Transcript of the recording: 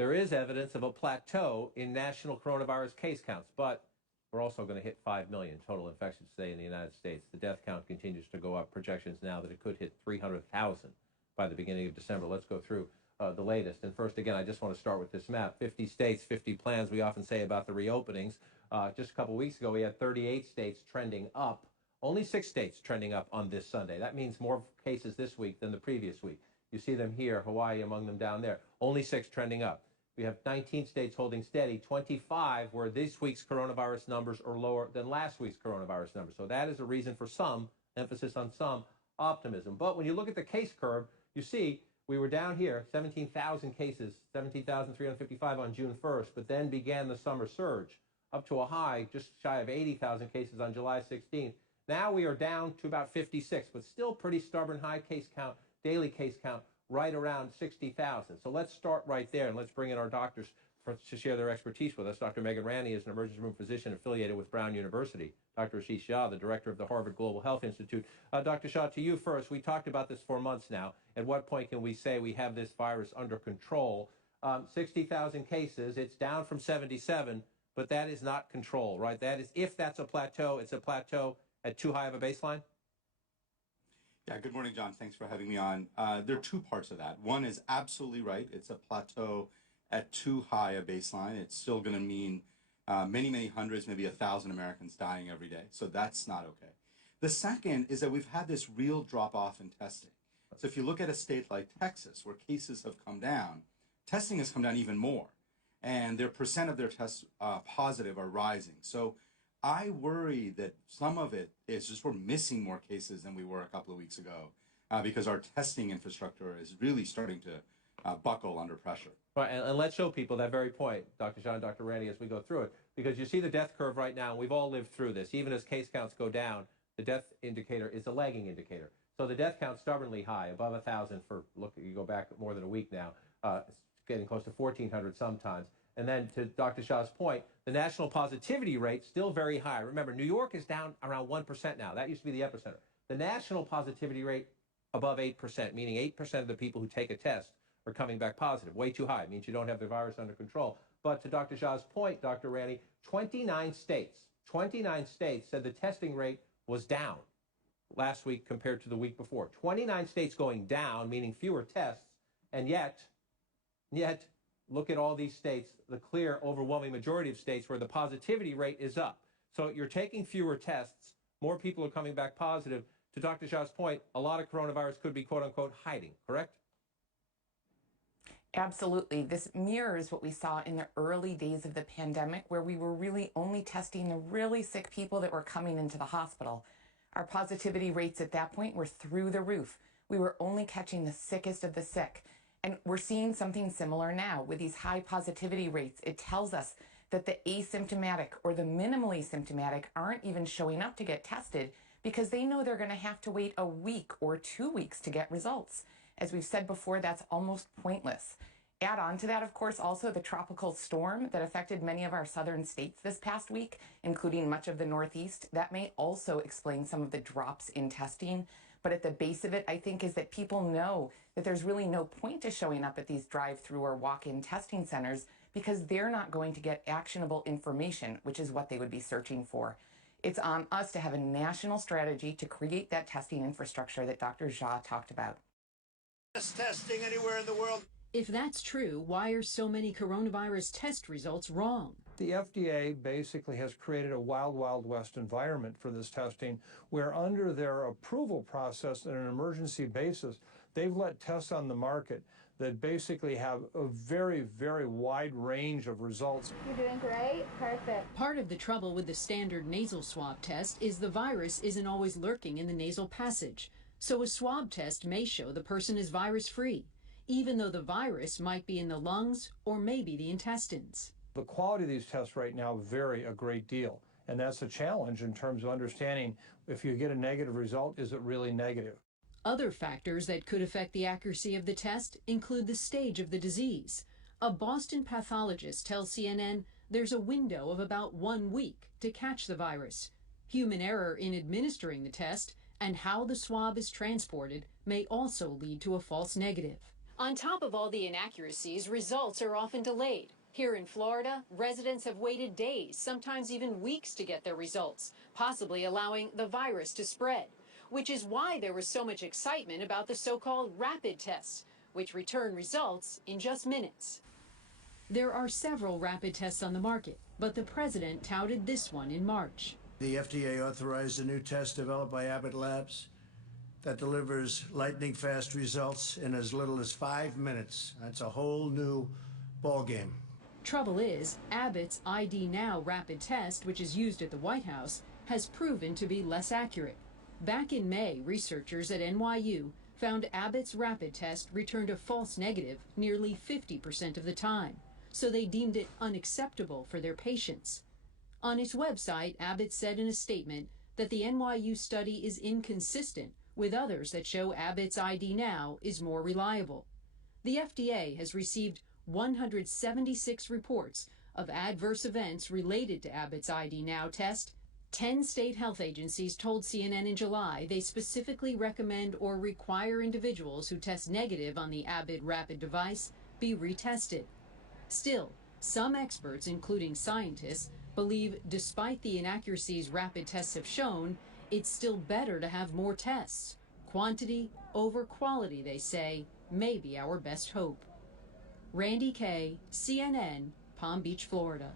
there is evidence of a plateau in national coronavirus case counts, but we're also going to hit 5 million total infections today in the United States. The death count continues to go up. Projections now that it could hit 300,000 by the beginning of December. Let's go through the latest. And first, again, I just want to start with this map. 50 states, 50 plans. We often say about the reopenings. Just a couple weeks ago, we had 38 states trending up. Only 6 states trending up on this Sunday. That means more cases this week than the previous week. You see them here, Hawaii among them down there. Only 6 trending up. We have 19 states holding steady, 25 where this week's coronavirus numbers are lower than last week's coronavirus numbers. So that is a reason for some, emphasis on some, optimism. But when you look at the case curve, you see we were down here, 17,000 cases, 17,355 on June 1st, but then began the summer surge up to a high just shy of 80,000 cases on July 16th. Now we are down to about 56, but still pretty stubborn high case count, daily case count, right around 60,000. So let's start right there, and let's bring in our doctors to share their expertise with us. Dr. Megan Ranney is an emergency room physician affiliated with Brown University. Dr. Ashish Jha, the director of the Harvard Global Health Institute. Dr. Jha, to you first. We talked about this for months now. At what point can we say we have this virus under control? 60,000 cases. It's down from 77, but that is not control, right? That is, if that's a plateau, it's a plateau at too high of a baseline? Yeah, good morning, John. Thanks for having me on. There are 2 parts of that. One is absolutely right. It's a plateau at too high a baseline. It's still going to mean many, many hundreds, maybe 1,000 Americans dying every day. So that's not okay. The second is that we've had this real drop-off in testing. So if you look at a state like Texas, where cases have come down, testing has come down even more. And their percent of their tests positive are rising. So I worry that some of it is just we're missing more cases than we were a couple of weeks ago because our testing infrastructure is really starting to buckle under pressure. Right, and let's show people that very point, Dr. Jha and Dr. Ranney, as we go through it, because you see the death curve right now, and we've all lived through this. Even as case counts go down, the death indicator is a lagging indicator. So the death count stubbornly high, above 1,000 for, look, you go back more than a week now, it's getting close to 1,400 sometimes. And then to Dr. Jha's point, the national positivity rate still very high. Remember, New York is down around 1% now. That used to be the epicenter. The national positivity rate above 8%, meaning 8% of the people who take a test are coming back positive. Way too high. It means you don't have the virus under control. But to Dr. Jha's point, Dr. Ranney, 29 states said the testing rate was down last week compared to the week before. 29 states going down, meaning fewer tests, and yet, look at all these states, the clear overwhelming majority of states where the positivity rate is up. So you're taking fewer tests, more people are coming back positive. To Dr. Jha's point, a lot of coronavirus could be, quote unquote, hiding, correct? Absolutely. This mirrors what we saw in the early days of the pandemic, where we were really only testing the really sick people that were coming into the hospital. Our positivity rates at that point were through the roof. We were only catching the sickest of the sick. And we're seeing something similar now with these high positivity rates. It tells us that the asymptomatic or the minimally symptomatic aren't even showing up to get tested because they know they're going to have to wait a week or 2 weeks to get results. As we've said before, that's almost pointless. Add on to that, of course, also the tropical storm that affected many of our southern states this past week, including much of the Northeast. That may also explain some of the drops in testing. But at the base of it, I think, is that people know that there's really no point to showing up at these drive-through or walk-in testing centers because they're not going to get actionable information, which is what they would be searching for. It's on us to have a national strategy to create that testing infrastructure that Dr. Jha talked about. Testing anywhere in the world. If that's true, why are so many coronavirus test results wrong? The FDA basically has created a wild, wild west environment for this testing where under their approval process on an emergency basis, they've let tests on the market that basically have a very, very wide range of results. You're doing great. Perfect. Part of the trouble with the standard nasal swab test is the virus isn't always lurking in the nasal passage. So a swab test may show the person is virus-free, even though the virus might be in the lungs or maybe the intestines. The quality of these tests right now vary a great deal, and that's a challenge in terms of understanding if you get a negative result, is it really negative? Other factors that could affect the accuracy of the test include the stage of the disease. A Boston pathologist tells CNN there's a window of about 1 week to catch the virus. Human error in administering the test and how the swab is transported may also lead to a false negative. On top of all the inaccuracies, results are often delayed. Here in Florida, residents have waited days, sometimes even weeks to get their results, possibly allowing the virus to spread, which is why there was so much excitement about the so-called rapid tests, which return results in just minutes. There are several rapid tests on the market, but the president touted this one in March. The FDA authorized a new test developed by Abbott Labs that delivers lightning-fast results in as little as 5 minutes. That's a whole new ballgame. Trouble is, Abbott's ID Now rapid test, which is used at the White House, has proven to be less accurate. Back in May, researchers at NYU found Abbott's rapid test returned a false negative nearly 50% of the time, so they deemed it unacceptable for their patients. On its website, Abbott said in a statement that the NYU study is inconsistent with others that show Abbott's ID Now is more reliable. The FDA has received 176 reports of adverse events related to Abbott's ID Now test. 10 state health agencies told CNN in July they specifically recommend or require individuals who test negative on the Abbott rapid device be retested. Still, some experts, including scientists, believe despite the inaccuracies rapid tests have shown, it's still better to have more tests. Quantity over quality, they say, may be our best hope. Randy Kay, CNN, Palm Beach, Florida.